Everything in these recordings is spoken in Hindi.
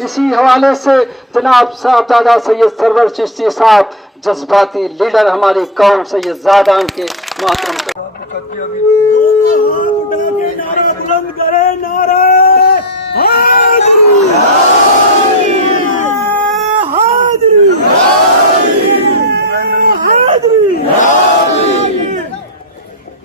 इसी हवाले से जनाब साहबजादा सैयद सरवर चिश्ती साहब जज्बाती लीडर हमारी कौम सैयद ज़ादान के मातम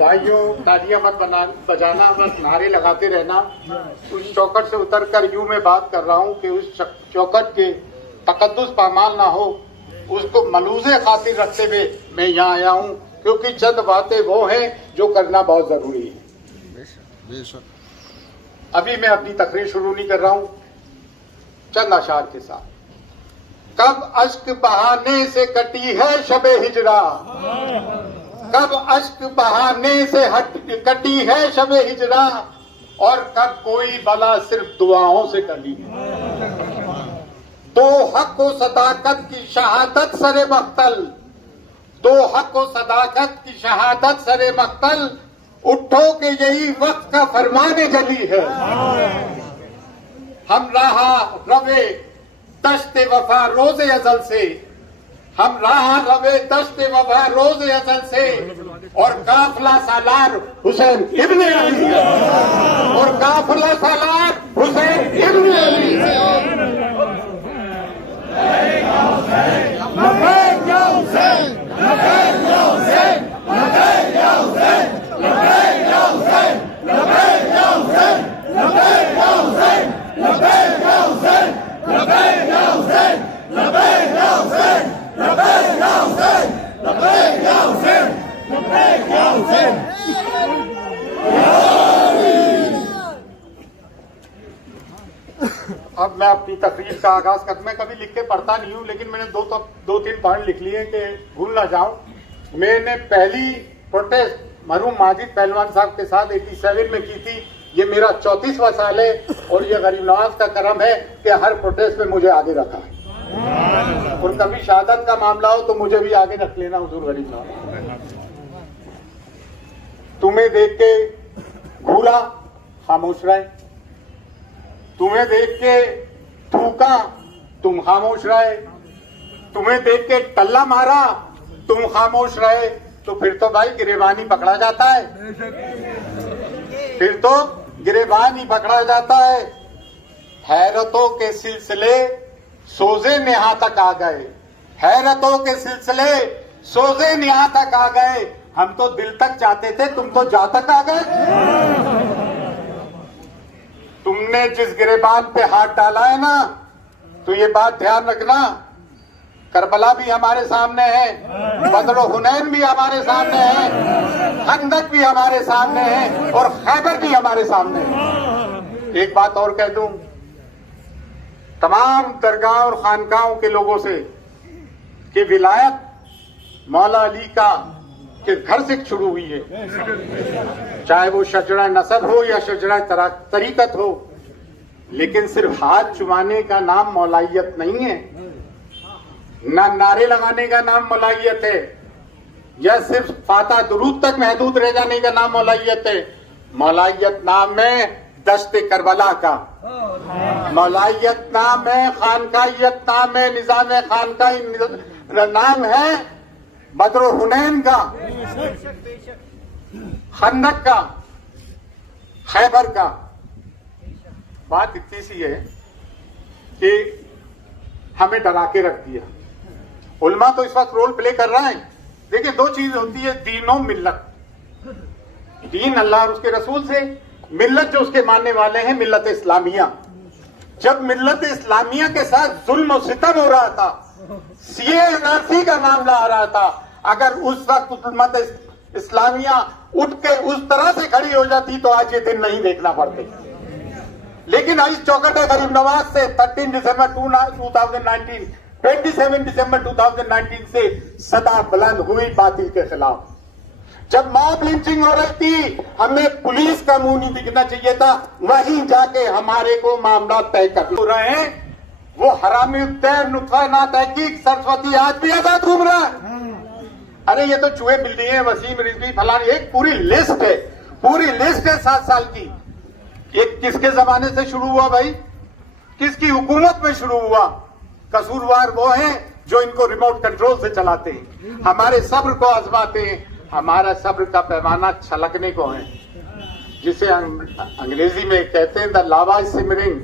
भाइयों, तालियां मत बजाना, बस नारे लगाते रहना। उस चौखट से उतरकर यूं मैं बात कर रहा हूं कि उस चौखट के तकद्दुस पामाल ना हो, उसको मलूज़े खातिर रखते हुए मैं यहाँ आया हूं, क्योंकि चंद बातें वो हैं जो करना बहुत जरूरी है। अभी मैं अपनी तकरीर शुरू नहीं कर रहा हूं, चंद अशार के साथ। कब अश्क बहाने से कटी है शबे हिजरा, कब अश्क बहाने से कटी है शबे हिजरा, और कब कोई बला सिर्फ दुआओं से टली। दो हक व सदाकत की शहादत सरे मख्तल, दो हक व सदाकत की शहादत सरे मख्तल, उठो के यही वक्त का फरमाने जली है। हम राहा रवे दश्ते वफा रोज़े अज़ल से, हम राह रवे दश्ते वफा रोज़े अज़ल से, और काफिला सालार हुसैन इब्ने अली है, और काफिला सालार हुसैन इब्ने अली है। अब मैं अपनी तकरीर का आगाज कर, मैं कभी लिख के पढ़ता नहीं हूँ, लेकिन मैंने दो तीन पॉइंट लिख लिए कि भूल ना जाऊं। मैंने पहली प्रोटेस्ट मरहूम माजिद पहलवान साहब के साथ 87 में की थी। ये मेरा 34वां साल है, और ये गरीब नवाज का करम है कि हर प्रोटेस्ट में मुझे आगे रखा है, और कभी शहादत का मामला हो तो मुझे भी आगे रख लेना हुजूर गरीब नवाज। तुम्हें देख के घूरा, खामोश रहे, तुम्हें देख के थूका, तुम खामोश रहे, तुम्हें देख के टल्ला मारा, तुम खामोश रहे, तो फिर तो भाई गिरेबान ही पकड़ा जाता है, फिर तो गिरेबान ही पकड़ा जाता है। हैरतों के सिलसिले सोजे नेहा तक आ गए, हैरतों के सिलसिले सोजे नेहा तक आ गए, हम तो दिल तक चाहते थे, तुम तो जा तक आ गए। तुमने जिस गिरेबान पे हाथ डाला है ना, तो ये बात ध्यान रखना, करबला भी हमारे सामने है, बदर हुनैन भी हमारे सामने है, खंदक भी हमारे सामने है, और खैबर भी हमारे सामने है। एक बात और कह दूं तमाम दरगाह और खानकाहों के लोगों से कि विलायत मौला अली का के घर से शुरू हुई है, चाहे वो शजरा नसब हो या शजरा तरीकत हो, लेकिन सिर्फ हाथ चुमाने का नाम मौलाइयत नहीं है, ना नारे लगाने का नाम मौलाइयत है, या सिर्फ फाता दुरूद तक महदूद रह जाने का नाम मौलाइयत है। मौलाइयत नाम है दश्ते करबला का, मौलाइयत नाम है खानकाइयत, नाम है निजाम खानकाई, नाम है बदर हुनैन का, खंदक का, खैबर का। बात इतनी सी है कि हमें डरा के रख दिया। उल्मा तो इस वक्त रोल प्ले कर रहा है। देखिए, दो चीज होती है, दीन और मिल्लत। दीन अल्लाह और उसके रसूल से, मिल्लत जो उसके मानने वाले हैं मिल्लत इस्लामिया। जब मिल्लत इस्लामिया के साथ जुल्म और सितम हो रहा था, CANRC का मामला आ रहा था, अगर उस वक्त उम्मत इस्लामिया उठ के उस तरह से खड़ी हो जाती तो आज ये दिन नहीं देखना पड़ते। लेकिन इस चौखट गरीब नवाज से 13 दिसंबर 2019, 27 दिसंबर 2019 से सदा बुलंद हुई बातिल के खिलाफ। जब मॉब लिंचिंग हो रही थी, हमें पुलिस का मुंह नहीं दिखना चाहिए था, वहीं जाके हमारे को मामला तय कर हो रहे हैं। वो हरामी तैर नुत्फा ना तहकीक सरस्वती आज भी आजाद घूम रहा है। अरे ये तो चूहे बिल्ली है, वसीम रिजवी फलान, एक पूरी लिस्ट है, पूरी लिस्ट है 7 साल की। ये किसके जमाने से शुरू हुआ भाई? किसकी हुकूमत में शुरू हुआ? कसूरवार वो हैं जो इनको रिमोट कंट्रोल से चलाते हैं, हमारे सब्र को आजमाते हैं। हमारा सब्र का पैमाना छलकने को है, जिसे अंग्रेजी में कहते हैं the lava is simmering,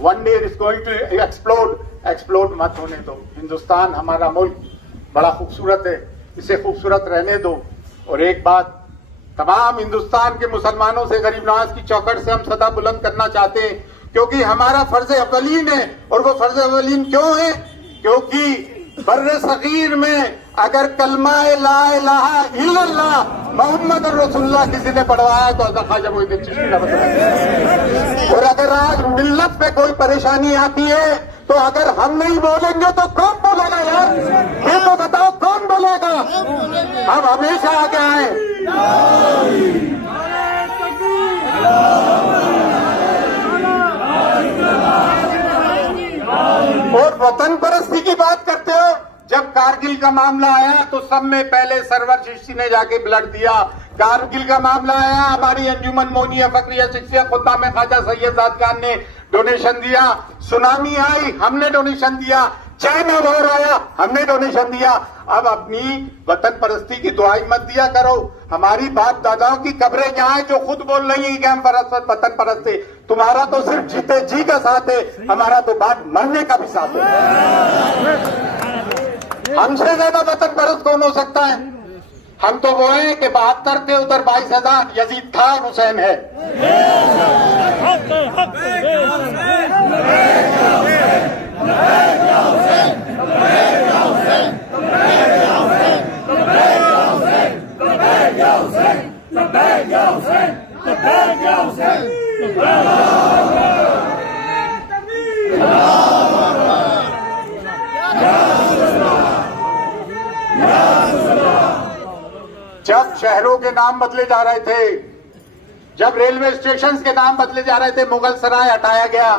one day is going to explode. Explode मत होने दो। हिंदुस्तान हमारा मुल्क बड़ा खूबसूरत है, इसे खूबसूरत रहने दो। और एक बात तमाम हिंदुस्तान के मुसलमानों से गरीब नवाज की चौखट से हम सदा बुलंद करना चाहते हैं, क्योंकि हमारा फर्ज अव्वलीन है। और वो फर्ज अव्वलीन क्यों है? क्योंकि बर्रे सगीर में अगर कलमा ला इलाहा इल्लल्लाह मोहम्मद रसूलुल्लाह किसी ने पढ़वाया तो हज़रत ख्वाजा मोइनुद्दीन चिश्ती ने बताया। और अगर आज मिल्लत पे कोई परेशानी आती है तो अगर हम नहीं बोलेंगे तो कौन बोलेगा यार? ये तो बताओ कौन बोलेगा? हम हमेशा आगे आए। और वतन परस्ती की बात करते हो। जब कारगिल का मामला आया तो सब में पहले सरवर चिश्ती ने जाके ब्लड दिया। कारगिल का मामला आया, हमारी अंजुमन मोनिया फकरिया चिश्तिया खुदा में ख्वाजा सैयद जाद खान ने डोनेशन दिया। सुनामी आई, हमने डोनेशन दिया। चाइना वॉर आया, हमने डोनेशन दिया। अब अपनी वतन परस्ती की दुआई मत दिया करो। हमारी बाप दादाओं की कब्रें यहाँ है जो खुद बोल रही है कि हम वतन परस्त है। तुम्हारा तो सिर्फ जीते जी का साथ है, हमारा तो बात मरने का भी साथ है। हमसे ज्यादा वतन परस्त कौन हो सकता है? हम तो वो हैं कि 72 थे, उधर 22,000 यजीद खान हुसैन है। जब शहरों के नाम बदले जा रहे थे, जब रेलवे स्टेशन के नाम बदले जा रहे थे, मुगल सराय हटाया गया।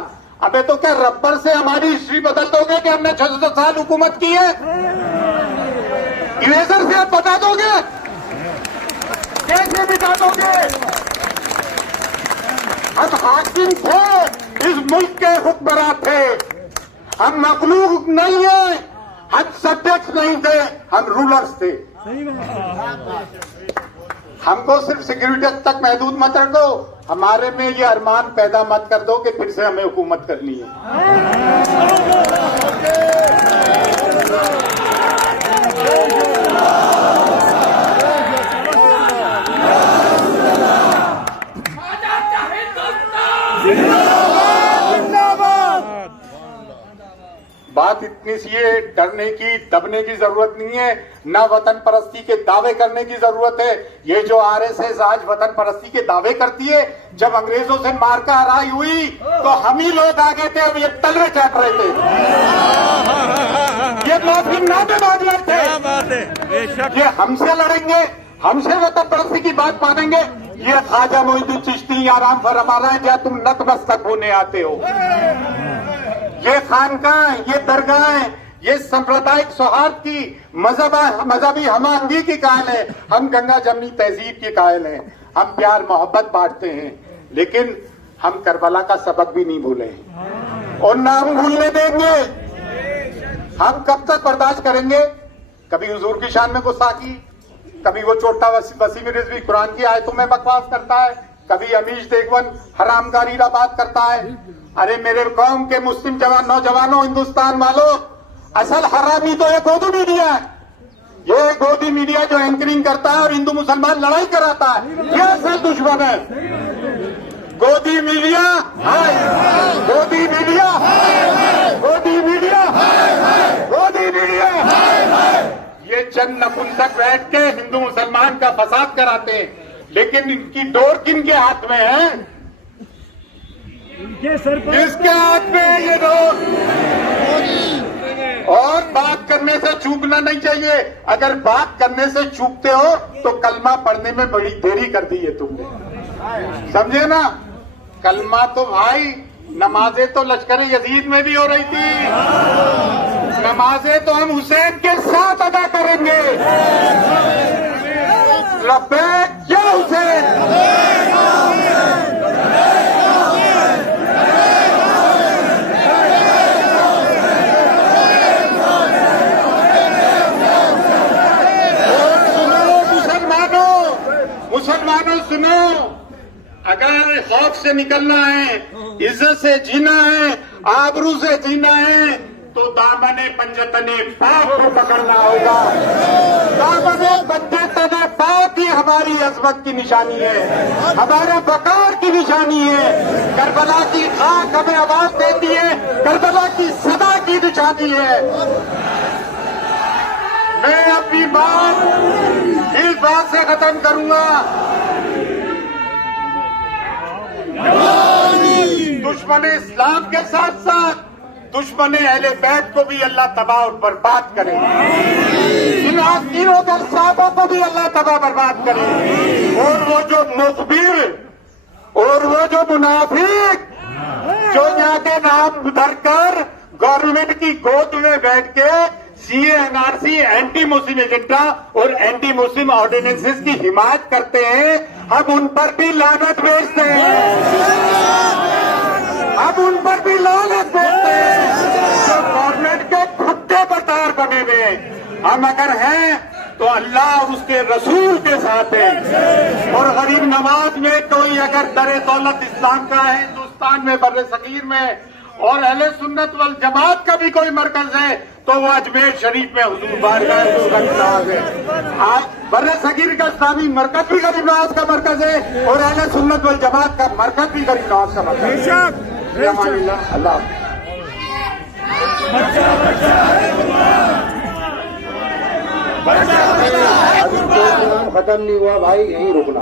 अबे तो क्या रबर से हमारी हिस्ट्री बदल दोगे कि हमने 600 साल हुकूमत की है? इरेजर से आप बता दोगे? कैसे बिता दोगे? हम हाकिम थे, इस मुल्क के हुक्मरान थे। हम मखलूक नहीं है, हम सब्जेक्ट नहीं थे, हम रूलर्स थे। हमको सिर्फ सिक्योरिटी तक महदूद मत रखो। हमारे में ये अरमान पैदा मत कर दो कि फिर से हमें हुकूमत करनी है। बात इतनी सी है, डरने की दबने की जरूरत नहीं है, ना वतन परस्ती के दावे करने की जरूरत है। ये जो आरएसएस आज वतन परस्ती के दावे करती है, जब अंग्रेजों से मारका हराई हुई तो हम ही लोग आगे थे, अब ये तलवे चाट रहे थे। ये माफी नामे मांग रहे थे। ये हमसे लड़ेंगे, हमसे वतन परस्ती की बात मानेंगे। ये ख्वाजा मोइनुद्दीन चिश्ती आराम फरमा रहा है, क्या तुम नतमस्तक होने आते हो? ये खानकाह, ये दरगाह, ये सांप्रदायिक सौहार्द की मजहबी हमआहंगी की कायल है। हम गंगा जमनी तहजीब की कायल हैं। हम प्यार मोहब्बत बांटते हैं, लेकिन हम करबला का सबक भी नहीं भूले और ना हम भूलने देंगे। हम कब तक बर्दाश्त करेंगे? कभी हुजूर की शान में गुस्ताखी, कभी वो छोटा वसीम रिजवी कुरान की आयतों में बकवास करता है, कभी अमीश देगवन हरामगारी का बात करता है। अरे मेरे कौम के मुस्लिम नौजवानों, हिंदुस्तान वालों, असल हरामी तो ये गोदी मीडिया है। ये गोदी मीडिया जो एंकरिंग करता है और हिंदू मुसलमान लड़ाई कराता है, ये असल दुश्मन है। गोदी मीडिया है, गोदी मीडिया है, गोदी मीडिया है, गोदी मीडिया है। ये चंद नपुंसक बैठ के हिंदू मुसलमान का फसाद कराते हैं, लेकिन इनकी डोर किनके हाथ में है? किसके हाथ में है ये डोर? और बात करने से चूकना नहीं चाहिए। अगर बात करने से चूकते हो तो कलमा पढ़ने में बड़ी देरी कर दी है तुमने, समझे ना? कलमा तो भाई, नमाजें तो लश्कर यजीद में भी हो रही थी, नमाजें तो हम हुसैन के साथ अदा करेंगे। लब्बैक या हुसैन। खौफ से निकलना है, इज्जत से जीना है, आबरू से जीना है, तो दामने पंजतने पाक को पकड़ना होगा। दामने पंजतने पाक ही हमारी अजमत की निशानी है, हमारे वकार की निशानी है। करबला की खाक हमें आवाज देती है, करबला की सदा की निशानी है। मैं अपनी बात इस बात से खत्म करूंगा, दुश्मन इस्लाम के साथ साथ दुश्मन अहले बैत को भी अल्लाह तबाह और बर्बाद करे, इन आस्तीनों के साहबों को भी अल्लाह तबाह बर्बाद करे। और वो जो मुखबिर और वो जो मुनाफिक जो यहाँ के नाम धरकर गवर्नमेंट की गोद में बैठ के CA NRC anti Muslim agenda और एंटी मुस्लिम ऑर्डिनेंसेस की हिमायत करते हैं, हम उन पर भी लानत भेजते हैं, हम उन पर भी लानत भेजते हैं जो गवर्नमेंट के खुट्टे पर तैयार बने हुए। हम अगर हैं तो अल्लाह और उसके रसूल के साथ हैं। और गरीब नवाज में कोई अगर दरे दौलत इस्लाम का है हिंदुस्तान में, बर्रे सगीर में, और अहले सुन्नत वल जमात का भी कोई मरकज है तो वो अजमेर शरीफ में हुजूर बारगाह गरीब नवाज है। आज बर्रे सगीर का इस्लामी मरकज भी गरीब नवाज का मरकज है और अहले सुन्नत वल जमात का मरकज भी गरीब नवाज का मरकज है। अल्लाह अभी प्रोग्राम खत्म नहीं हुआ भाई, यहीं रुकना।